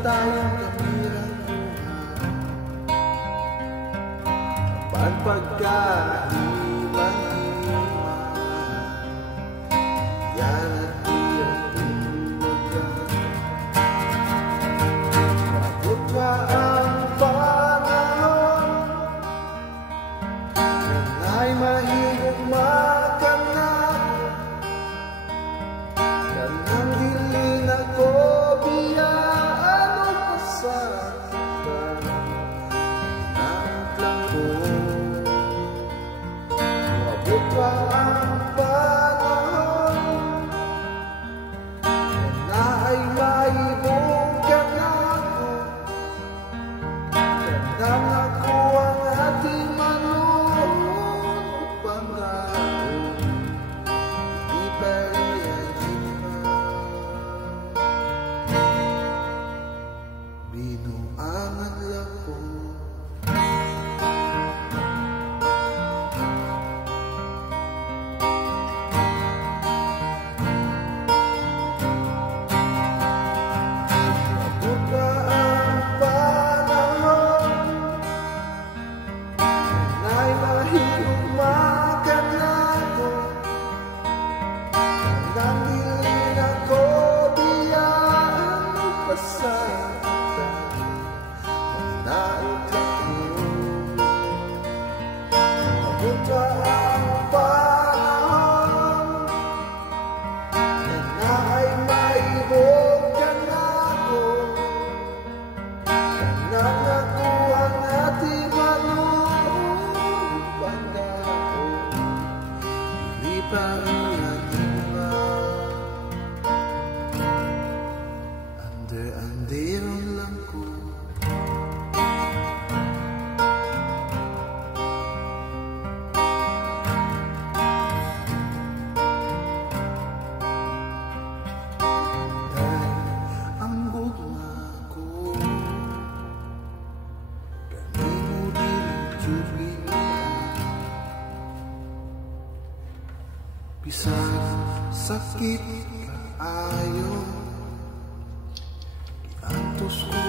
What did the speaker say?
tayong kamirang buhay, pagkahiman-himan, yan at iyan tumagal. Abot pa ang panahon, yan ay mahigugmakan na, yan ang diling ako biyaan o pasaktan ng klamo. Abot pa ang panahon, yan ay maibungkan ako, yan ako ang ating manuot pangako, di pa rin binuangan lang ko. Abot pa ang panahon, yan ay mahigugmakan ako, yan ang diling ako biyaan o pasaktan ng klamo. Abot pa ang panahon, yan ay maibungkan ako, yan ang ako ang ating manuot pangako, di pa rin iba. Ande-anderon lang ko. Ang gugma ko kanimo dinitsubian, bisag sakit kaayo, giantos ko